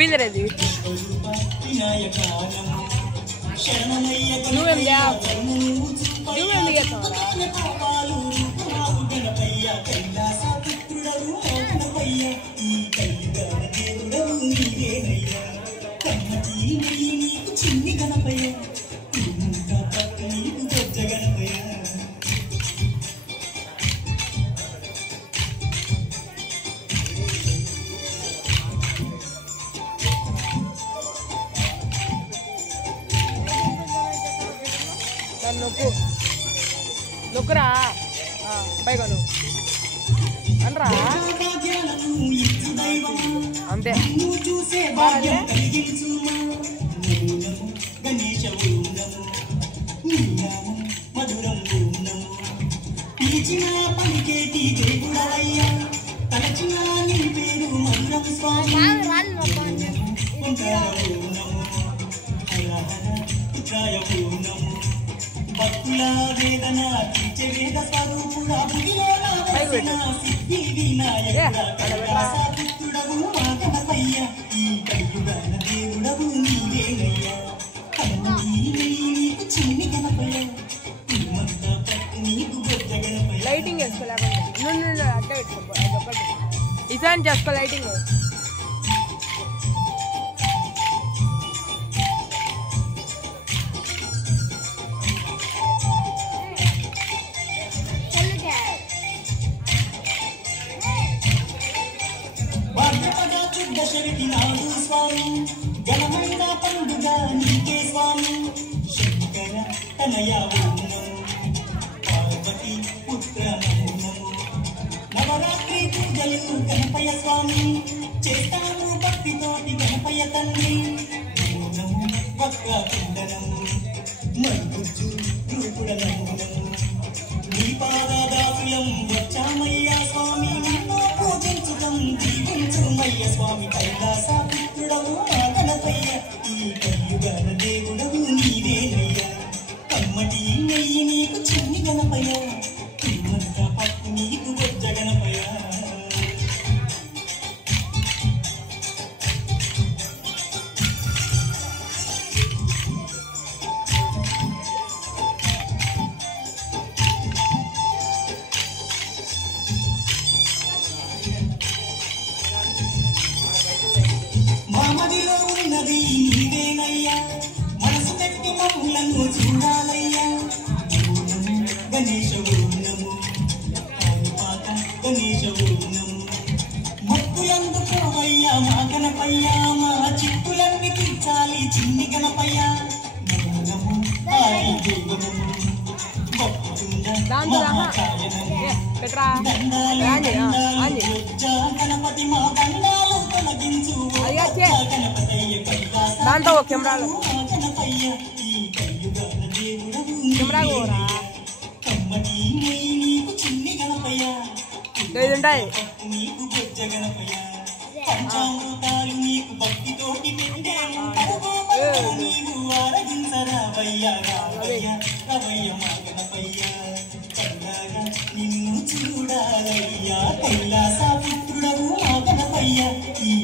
కుయిదరేది నువ్వేం చిన్ని గణపయ్య నొక్కురా పైగా అనరా అంతే పిలిచిన పలికేటి దేవుడవయ్యా తలచిన నీ పేరు మధురం స్వామి భక్తుల వేదన తీర్చే వేద స్వరూపుడా సిద్ధి వినాయకుడవు మా గణపయ్య ఈ కలియుగాన దేవుడవు నీవేనయ్యా నీకు చిన్ని గణపయ్య లైటింగ్ వేసుకోలేకుండా అట్టే పెట్టుకో అదొకటి ఇసాన్ చేసుకో లైటింగ్ దశరథినాడు స్వామి ఘనమైన పండుగ నీకే స్వామి శంకర తనయ పార్వతి పుత్ర నవరాత్రి పూజలు గణపయ్య స్వామి చేస్తాము భక్తితోటి గణపయ్య తండ్రి వక్ర కుండనం మరుగుజ్జు రూపుడనము నీ పాదాదాసులం వచ్చామయ్యా స్వామి నిన్ను పూజించుతం దీవించుమయ్య స్వామి కైలాస పుత్రుడవు మా గణపయ్య ఈ కలియుగాన దేవుడవు నీవేనయ్యా కమ్మటి నెయ్యి నీకు చిన్ని గణపయ్య తిరుమంతా పట్టు నీకు బొజ్జ గణపయ్య మామదిలో ఉన్నది నీవేనయ్యా మనసు పెట్టి మమ్ములను చూడాలయ్యా గణేశ ఊనము పాత గణేశ ఊనము మొక్కులందుకోవయ్యా మా గణపయ్యా మా చిక్కులన్నీ తీర్చాలి చిన్ని గణపయ్యా మౌనము ఆది దేవనము గణపతి మా దండాలు తొలగించు దాంతో కెమెరాలో కమ్మటి నీకు చిన్ని గణపయ్య ఉంటాయి నీకు బొజ్జ గణపయ్య పంచామృతాలు నీకు భక్తితోటి పెట్టాను నీవు ఆరగించరావయ్యా రావయ్య రవయ్య మా గణపయ్య చల్లగా నిన్ను చూడాలయ్యా కైలాస పుత్రుడవు మా గణపయ్య ఈ